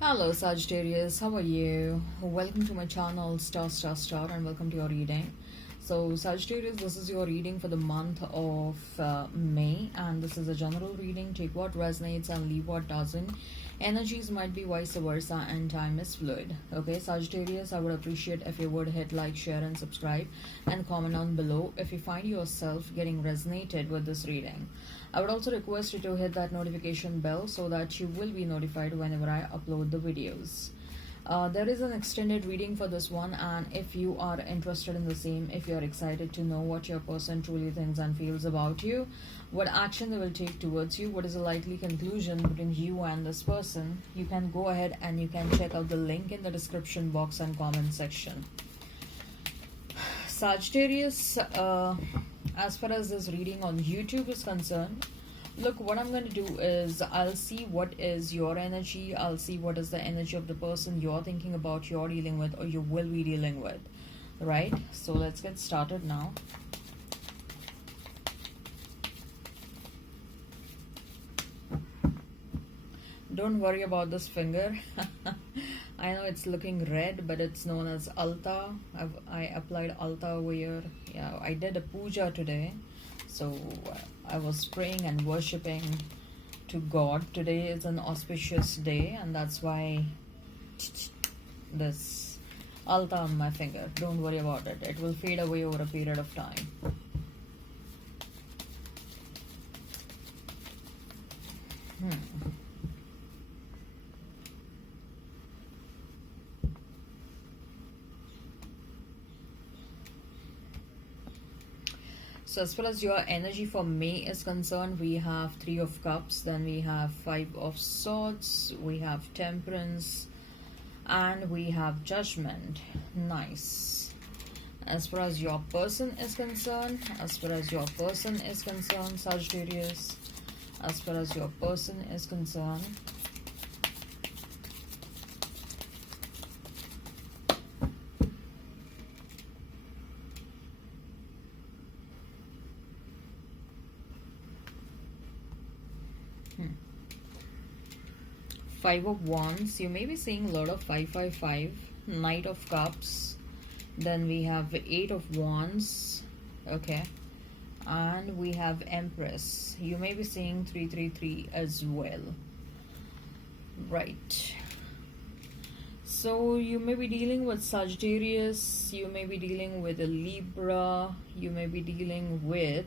Hello Sagittarius, how are you? Welcome to my channel star, and welcome to your reading. So Sagittarius, this is your reading for the month of May, and this is a general reading. Take what resonates and leave what doesn't. Energies might be vice versa and time is fluid. Okay, Sagittarius, I would appreciate if you would hit like, share and subscribe and comment down below if you find yourself getting resonated with this reading. I would also request you to hit that notification bell so that you will be notified whenever I upload the videos. There is an extended reading for this one, and if you are interested in the same, if you are excited to know what your person truly thinks and feels about you, what action they will take towards you, what is the likely conclusion between you and this person, you can go ahead and you can check out the link in the description box and comment section. Sagittarius, as far as this reading on YouTube is concerned, look, what I'm going to do is I'll see what is your energy. I'll see what is the energy of the person you're thinking about, you're dealing with, or you will be dealing with. Right? So let's get started now. Don't worry about this finger. I know it's looking red, but it's known as Alta. I applied Alta over here. Yeah, I did a puja today. So I was praying and worshipping to God. Today is an auspicious day, and that's why this Alta on my finger. Don't worry about it. It will fade away over a period of time. So as far as your energy for May is concerned, we have Three of Cups, then we have Five of Swords, we have Temperance, and we have Judgment. Nice. As far as your person is concerned, Sagittarius, as far as your person is concerned, Five of Wands. You may be seeing a lot of 555, Knight of Cups. Then we have Eight of Wands. Okay. And we have Empress. You may be seeing 333 as well. Right. So you may be dealing with Sagittarius. You may be dealing with a Libra. You may be dealing with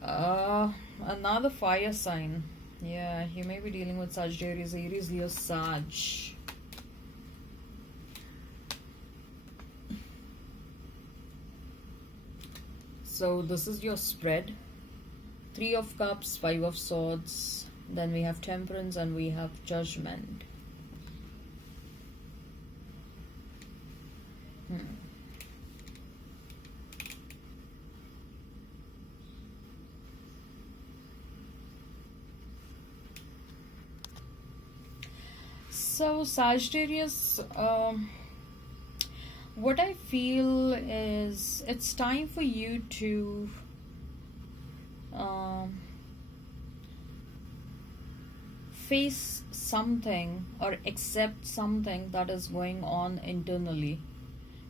another fire sign. Yeah, you may be dealing with Sagittarius, Aries, Leo, Sag. So this is your spread. Three of Cups, Five of Swords. Then we have Temperance and we have Judgment. So Sagittarius, what I feel is it's time for you to face something or accept something that is going on internally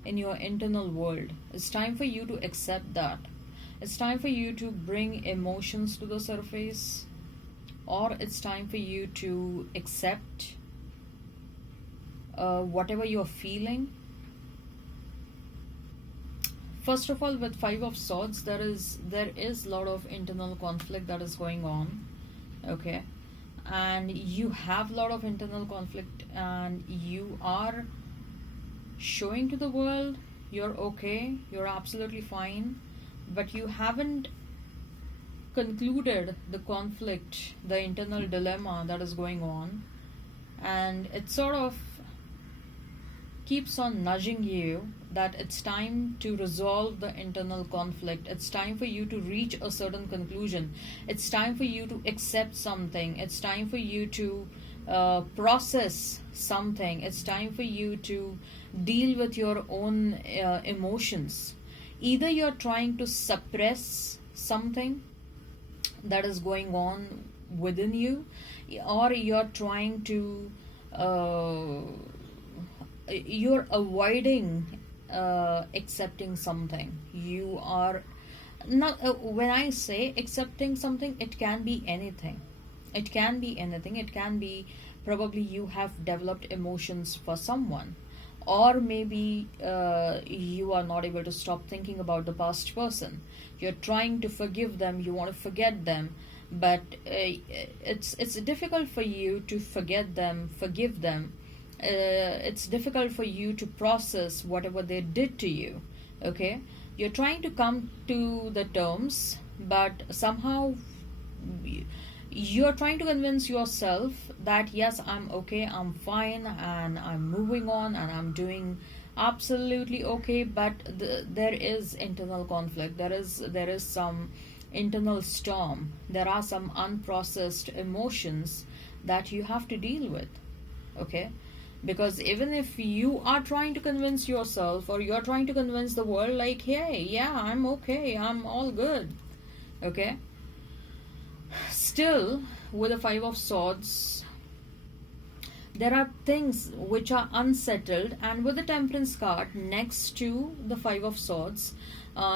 in your internal world. It's time for you to accept that. It's time for you to bring emotions to the surface, or it's time for you to accept whatever you're feeling. First of all, with Five of Swords, there is a lot of internal conflict that is going on. Okay, and you have a lot of internal conflict, and you are showing to the world you're okay, you're absolutely fine, but you haven't concluded the conflict, the internal dilemma that is going on, and it sort of keeps on nudging you that it's time to resolve the internal conflict. It's time for you to reach a certain conclusion. It's time for you to accept something. It's time for you to process something. It's time for you to deal with your own emotions. Either you're trying to suppress something that is going on within you. or you're trying to uh, you're avoiding accepting something. You are not when I say accepting something, it can be anything. It can be anything. It can be probably you have developed emotions for someone, or maybe you are not able to stop thinking about the past person. You're trying to forgive them, you want to forget them, but it's difficult for you to forget them, forgive them. It's difficult for you to process whatever they did to you. Okay, you're trying to come to the terms, but somehow you're trying to convince yourself that yes, I'm okay, I'm fine, and I'm moving on, and I'm doing absolutely okay. But there is internal conflict, there is some internal storm, there are some unprocessed emotions that you have to deal with. Okay, because even if you are trying to convince yourself, or you're trying to convince the world like, hey, yeah, I'm okay, I'm all good, okay, still with the Five of Swords there are things which are unsettled. And with the Temperance card next to the Five of Swords,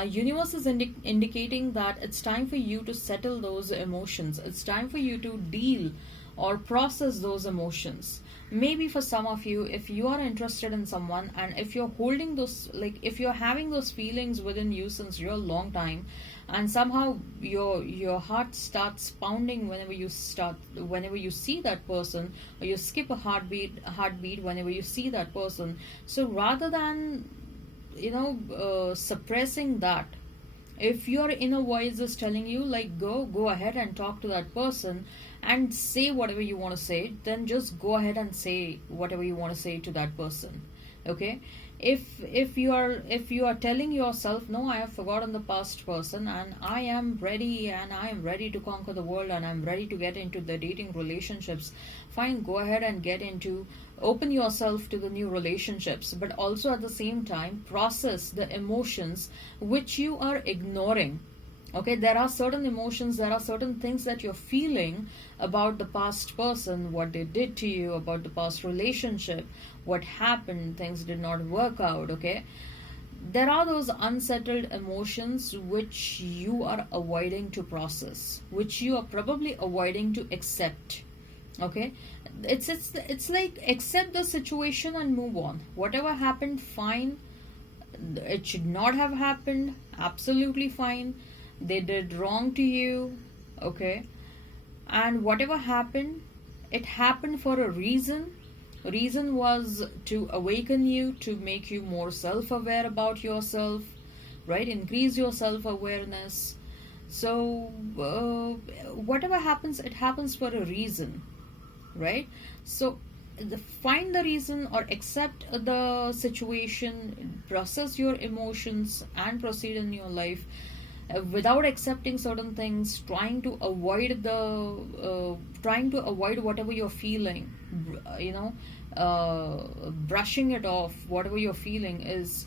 universe is indicating that it's time for you to settle those emotions, it's time for you to deal or process those emotions. Maybe for some of you, if you are interested in someone, and if you're holding those, like if you're having those feelings within you since a long time, and somehow your heart starts pounding whenever you see that person, or you skip a heartbeat whenever you see that person. So rather than suppressing that, if your inner voice is telling you like, go ahead and talk to that person and say whatever you want to say, then just go ahead and say whatever you want to say to that person. Okay, if you are telling yourself, no, I have forgotten the past person, and I am ready to conquer the world, and I'm ready to get into the dating relationships, fine, go ahead and open yourself to the new relationships, but also at the same time process the emotions which you are ignoring. Okay, there are certain emotions, there are certain things that you're feeling about the past person, what they did to you, about the past relationship, what happened, things did not work out. Okay, there are those unsettled emotions which you are avoiding to process, which you are probably avoiding to accept. Okay, it's like accept the situation and move on. Whatever happened, fine, it should not have happened, absolutely fine. They did wrong to you, okay, and whatever happened, it happened for a reason. Reason was to awaken you, to make you more self-aware about yourself, right? Increase your self-awareness. So whatever happens, it happens for a reason, right? So find the reason or accept the situation, process your emotions, and proceed in your life without accepting certain things, trying to avoid whatever you're feeling, brushing it off. Whatever you're feeling is,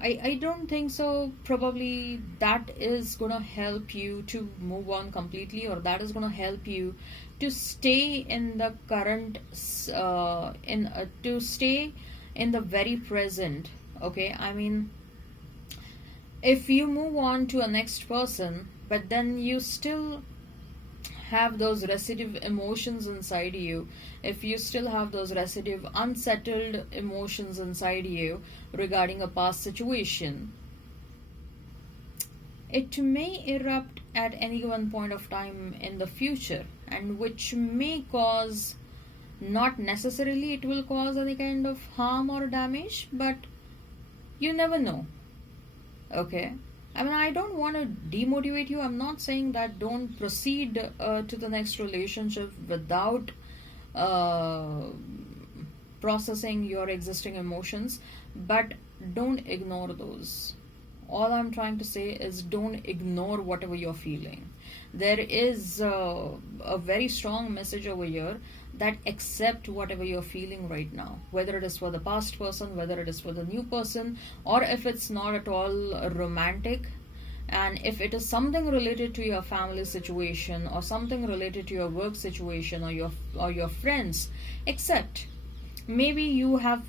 I don't think so probably that is gonna help you to move on completely, or that is gonna help you to stay in the current to stay in the very present. Okay, I mean, if you move on to a next person, but then you still have those residue emotions inside you, if you still have those residue unsettled emotions inside you regarding a past situation, it may erupt at any one point of time in the future, and which may cause, not necessarily it will cause any kind of harm or damage, but you never know. Okay, I mean, I don't want to demotivate you. I'm not saying that don't proceed to the next relationship without processing your existing emotions, but don't ignore those. All I'm trying to say is don't ignore whatever you're feeling. There is a very strong message over here that accept whatever you're feeling right now, whether it is for the past person, whether it is for the new person, or if it's not at all romantic, And if it is something related to your family situation or something related to your work situation or your friends, except maybe you have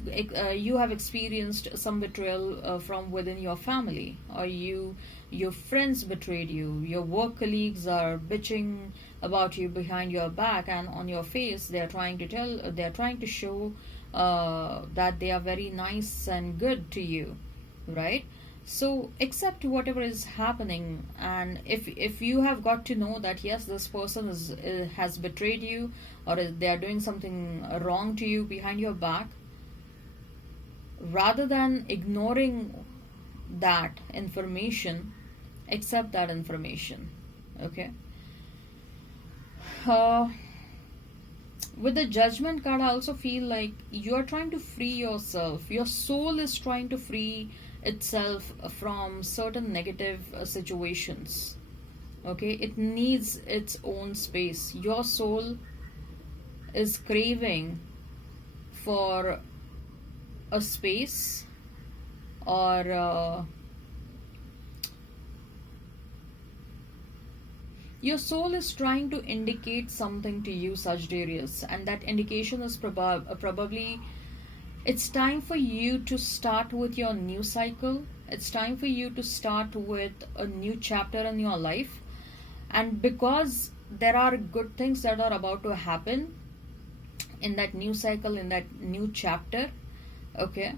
experienced some betrayal from within your family, or your friends betrayed you, your work colleagues are bitching about you behind your back, and on your face they are trying to show that they are very nice and good to you, right? So accept whatever is happening, and if you have got to know that yes, this person has betrayed you, or they are doing something wrong to you behind your back, rather than ignoring that information, accept that information. Okay. uh, with the Judgment card, I also feel like you are trying to free yourself. Your soul is trying to free itself from certain negative situations. Okay, it needs its own space. Your soul is craving for a space, or your soul is trying to indicate something to you, Sagittarius, and that indication is probably it's time for you to start with your new cycle. It's time for you to start with a new chapter in your life. And because there are good things that are about to happen in that new cycle, in that new chapter, okay,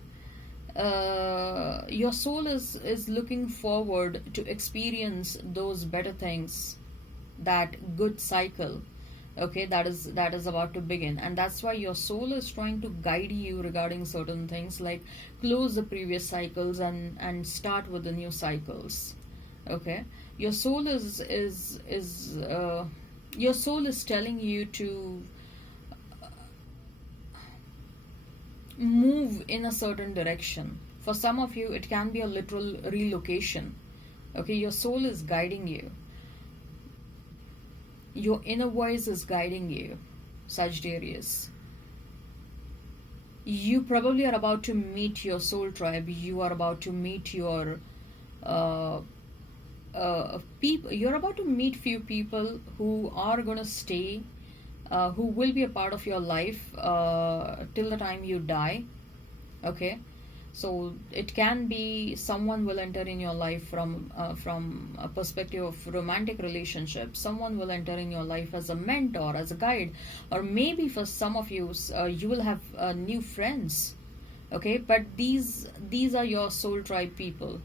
your soul is looking forward to experience those better things, that good cycle, okay, that is about to begin. And that's why your soul is trying to guide you regarding certain things, like close the previous cycles and start with the new cycles. Okay, your soul your soul is telling you to move in a certain direction. For some of you, it can be a literal relocation. Okay, your soul is guiding you. Your inner voice is guiding you, Sagittarius. You probably are about to meet your soul tribe. You are about to meet your people. You're about to meet few people who are gonna stay, who will be a part of your life till the time you die. Okay, so it can be someone will enter in your life from a perspective of romantic relationship. Someone will enter in your life as a mentor, as a guide, or maybe for some of you, you will have new friends. Okay, but these are your soul tribe people.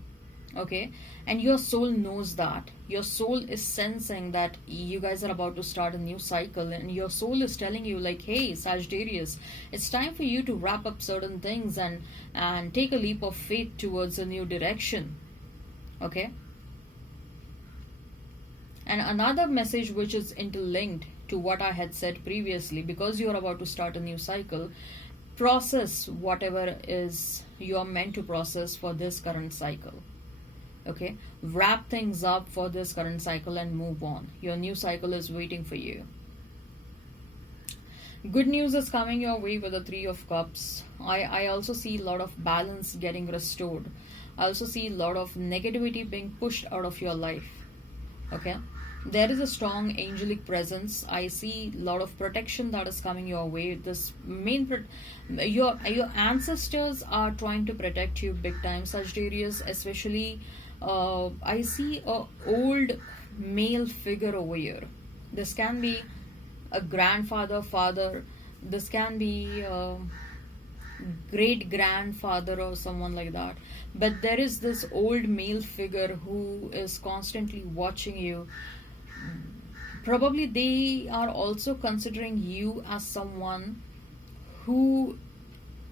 Okay, and your soul knows that. Your soul is sensing that you guys are about to start a new cycle, and your soul is telling you like, hey Sagittarius, it's time for you to wrap up certain things and take a leap of faith towards a new direction. Okay, and another message which is interlinked to what I had said previously, because you are about to start a new cycle, process whatever is you're meant to process for this current cycle. Okay, wrap things up for this current cycle and move on. Your new cycle is waiting for you. Good news is coming your way with the Three of Cups. I also see a lot of balance getting restored. I also see a lot of negativity being pushed out of your life. Okay, there is a strong angelic presence. I see a lot of protection that is coming your way. This your ancestors are trying to protect you big time, Sagittarius. Especially I see a old male figure over here. This can be a grandfather, father. This can be great grandfather or someone like that. But there is this old male figure who is constantly watching you. Probably they are also considering you as someone who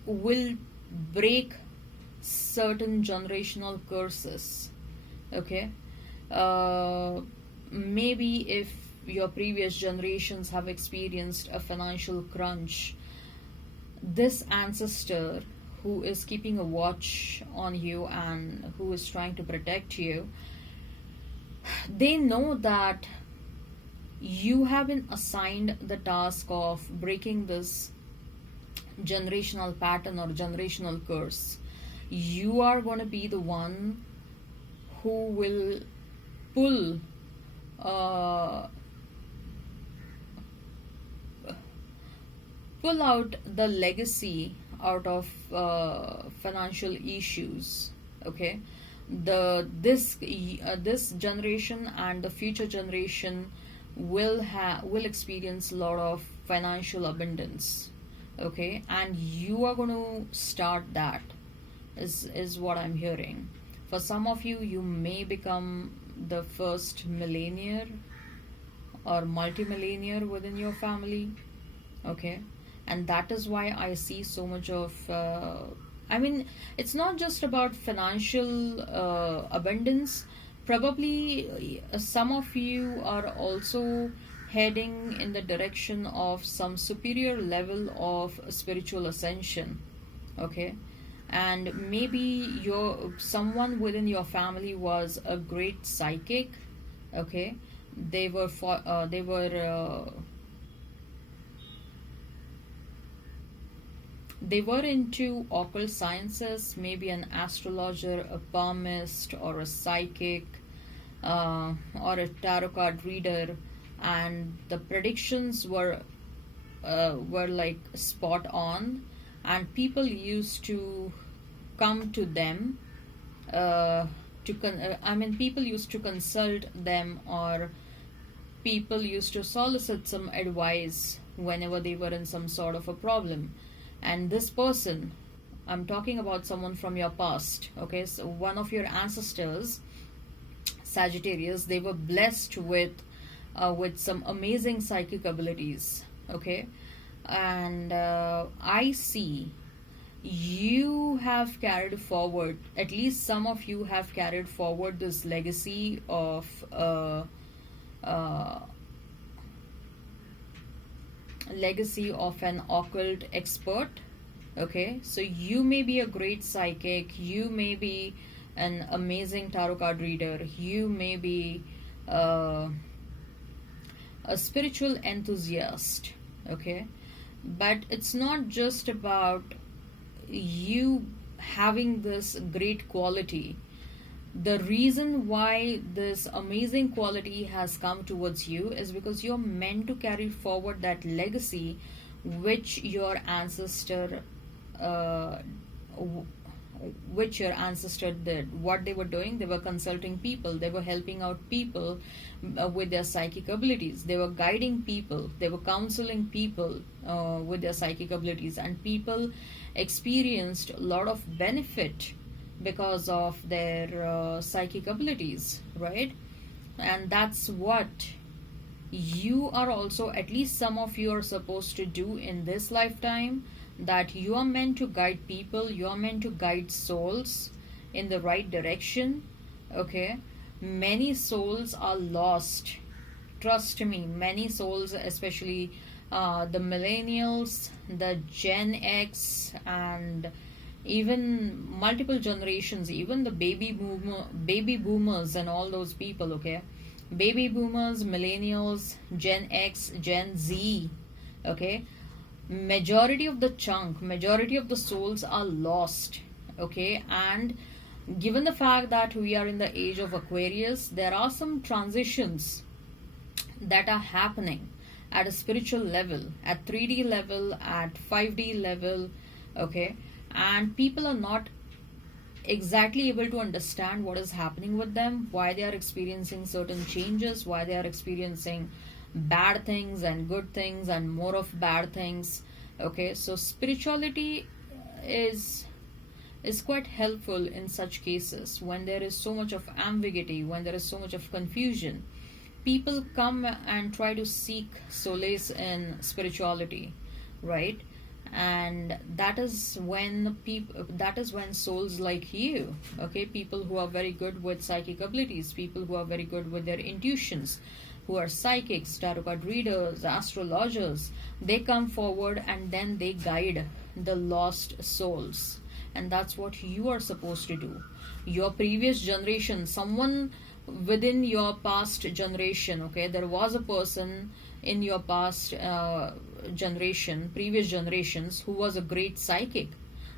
will break certain generational curses. Okay, maybe if your previous generations have experienced a financial crunch, this ancestor who is keeping a watch on you and who is trying to protect you, they know that you have been assigned the task of breaking this generational pattern or generational curse. You are going to be the one who will pull uh, pull out the legacy out of financial issues. Okay, this generation and the future generation will experience a lot of financial abundance. Okay, and you are going to start that, is what I'm hearing. For some of you, you may become the first millionaire or multimillionaire within your family. Okay, and that is why I see so much of I mean, it's not just about financial abundance. Probably some of you are also heading in the direction of some superior level of spiritual ascension. Okay, and maybe your someone within your family was a great psychic. Okay, they were they were into occult sciences, maybe an astrologer, a palmist, or a psychic, or a tarot card reader, and the predictions were like spot on, and people used to come to them people used to consult them, or people used to solicit some advice whenever they were in some sort of a problem. And this person, I'm talking about someone from your past. Okay, so one of your ancestors, Sagittarius, they were blessed with some amazing psychic abilities. Okay, and I see you have carried forward, at least some of you have carried forward this legacy of uh, legacy of an occult expert. Okay, so you may be a great psychic, you may be an amazing tarot card reader, you may be uh, a spiritual enthusiast. Okay, but it's not just about you having this great quality. The reason why this amazing quality has come towards you is because you're meant to carry forward that legacy which your ancestor uh, which your ancestor did. What they were doing, they were consulting people, they were helping out people with their psychic abilities, they were guiding people, they were counseling people with their psychic abilities, and people experienced a lot of benefit because of their psychic abilities, right? And that's what you are also, at least some of you are supposed to do in this lifetime, that you are meant to guide people, you are meant to guide souls in the right direction. Okay, many souls are lost, trust me. Many souls, especially the millennials, the Gen X, and even multiple generations, even the baby boomers and all those people. Okay, baby boomers, millennials, Gen X, Gen Z. Okay, majority of the souls are lost. Okay, and given the fact that we are in the age of Aquarius, there are some transitions that are happening at a spiritual level, at 3D level, at 5D level. Okay, and people are not exactly able to understand what is happening with them, why they are experiencing certain changes, why they are experiencing bad things and good things and more of bad things. Okay, so spirituality is quite helpful in such cases when there is so much of ambiguity, when there is so much of confusion. People come and try to seek solace in spirituality, right? And that is when souls like you, okay, people who are very good with psychic abilities, people who are very good with their intuitions, who are psychics, tarot card readers, astrologers, they come forward and then they guide the lost souls. And that's what you are supposed to do. Your previous generation, someone within your past generation, okay, there was a person in your past previous generations, who was a great psychic.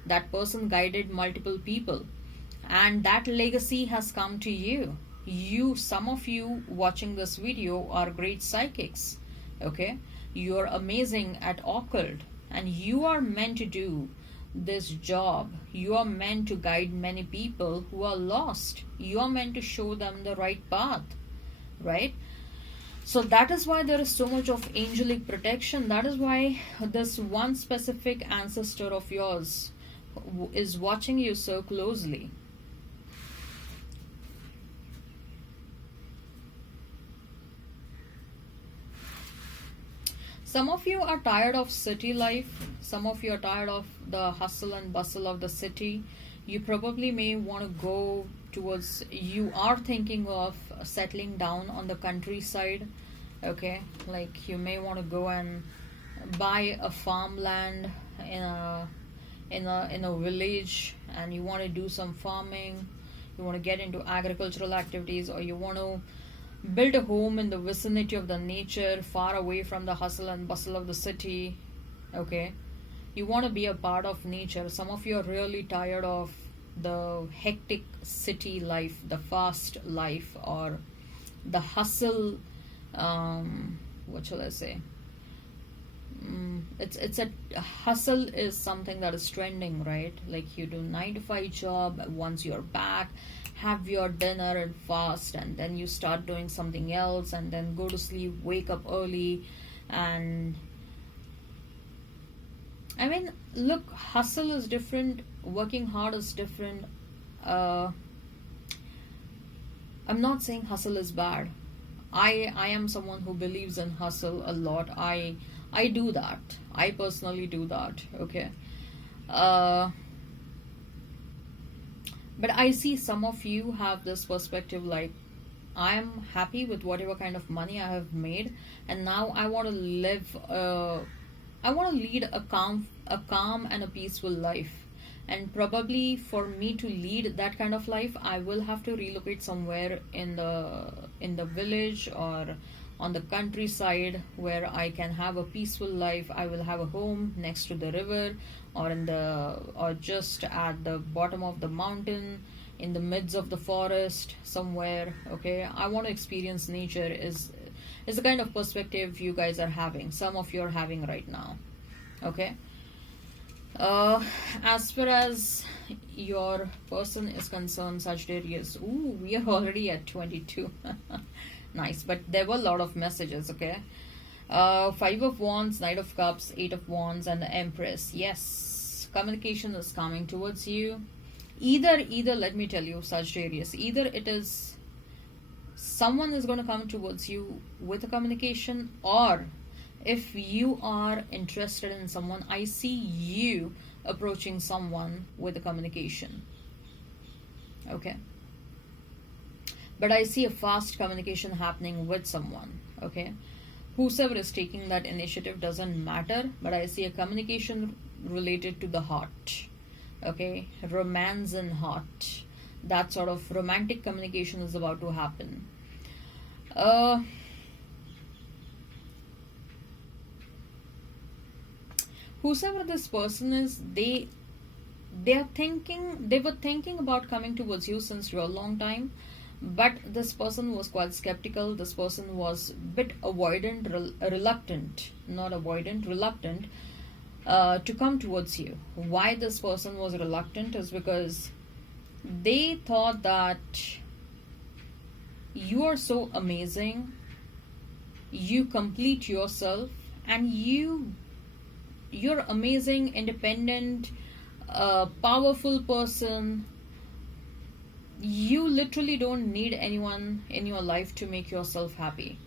That person guided multiple people, and that legacy has come to you. Some of you watching this video are great psychics. Okay, you're amazing at occult, and you are meant to do this job. You are meant to guide many people who are lost. You are meant to show them the right path, right? So that is why there is so much of angelic protection. That is why this one specific ancestor of yours is watching you so closely. Some of you are tired of city life. Some of you are tired of the hustle and bustle of the city. You probably may want to go towards, you are thinking of settling down on the countryside. Okay, like you may want to go and buy a farmland in a village, and you want to do some farming. You want to get into agricultural activities, or you want to build a home in the vicinity of the nature, far away from the hustle and bustle of the city. Okay, you want to be a part of nature. Some of you are really tired of the hectic city life, the fast life, or the hustle. What shall I say? It's a hustle is something that is trending, right? Like you do 9 to 5 job. Once you're back, have your dinner and fast, and then you start doing something else, and then go to sleep, wake up early. And I mean, look, hustle is different, working hard is different. I'm not saying hustle is bad. I am someone who believes in hustle a lot. I do that. I personally do that. Okay. But I see some of you have this perspective like, I'm happy with whatever kind of money I have made, and now I want to live. I want to lead a calm and a peaceful life. And probably for me to lead that kind of life, I will have to relocate somewhere in the village or on the countryside where I can have a peaceful life. I will have a home next to the river, or just at the bottom of the mountain, in the midst of the forest somewhere. Okay, I want to experience nature is the kind of perspective you guys are having. Some of you are having right now. Okay. As far as your person is concerned, Sagittarius, ooh, we are already at 22. Nice, but there were a lot of messages. Okay. 5 of Wands, Knight of Cups, 8 of Wands, and the Empress. Yes, communication is coming towards you. Either let me tell you, Sagittarius, either it is someone is going to come towards you with a communication, or if you are interested in someone, I see you approaching someone with a communication. Okay. But I see a fast communication happening with someone. Okay. Whosoever is taking that initiative doesn't matter, but I see a communication related to the heart. Okay. Romance and heart. That sort of romantic communication is about to happen. Whosoever this person is, they were thinking about coming towards you since a long time, but this person was quite skeptical. This person was a bit reluctant to come towards you. Why this person was reluctant is because they thought that you are so amazing, you complete yourself, and you're amazing, independent, powerful person. You literally don't need anyone in your life to make yourself happy.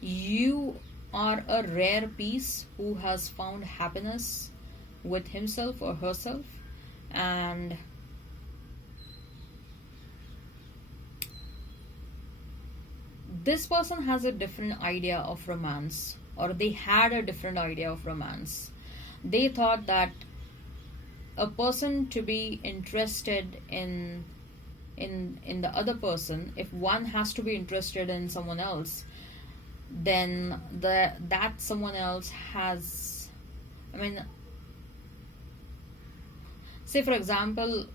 You are a rare piece who has found happiness with himself or herself, and this person has a different idea of romance, or they had a different idea of romance. They thought that a person to be interested in the other person, if one has to be interested in someone else, then that someone else has, I mean, say for example,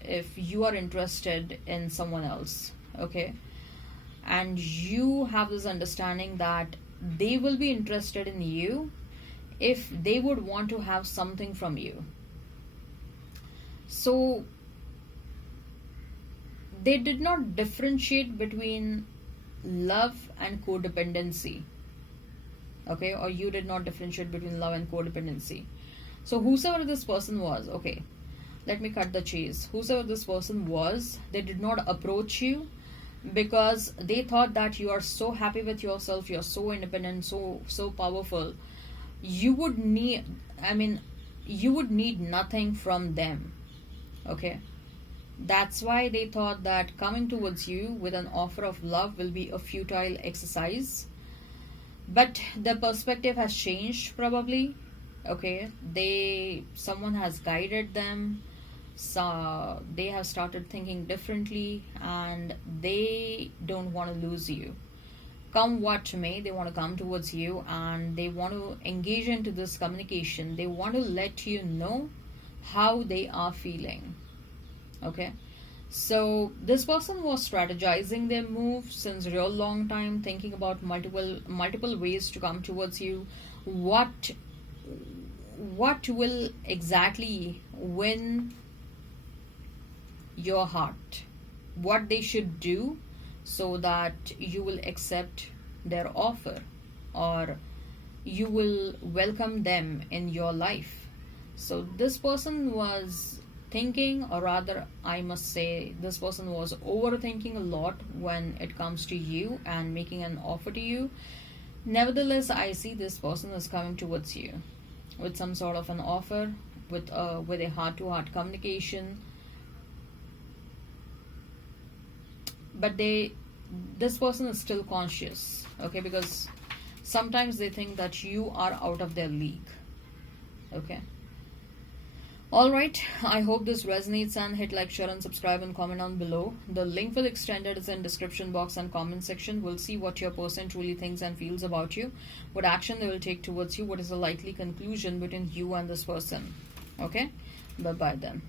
if you are interested in someone else, okay? And you have this understanding that they will be interested in you if they would want to have something from you. So they did not differentiate between love and codependency, okay? Or you did not differentiate between love and codependency. So whosoever this person was, okay, let me cut the chase. Whosoever this person was, they did not approach you because they thought that you are so happy with yourself, you're so independent, so powerful. You would need, you would need nothing from them, okay? That's why they thought that coming towards you with an offer of love will be a futile exercise. But the perspective has changed probably, okay? Someone has guided them, so they have started thinking differently, and they don't want to lose you. Come what may, they want to come towards you, and they want to engage into this communication. They want to let you know how they are feeling, okay? So this person was strategizing their move since a real long time, thinking about multiple ways to come towards you. What will exactly win your heart, what they should do so that you will accept their offer, or you will welcome them in your life. So this person was thinking, or rather I must say this person was overthinking a lot when it comes to you and making an offer to you. Nevertheless, I see this person is coming towards you with some sort of an offer, with a heart-to-heart communication. But this person is still conscious, okay? Because sometimes they think that you are out of their league, okay? Alright, I hope this resonates, and hit like, share and subscribe and comment down below. The link for the extended is in description box and comment section. We'll see what your person truly thinks and feels about you, what action they will take towards you, what is the likely conclusion between you and this person, okay? Bye bye then.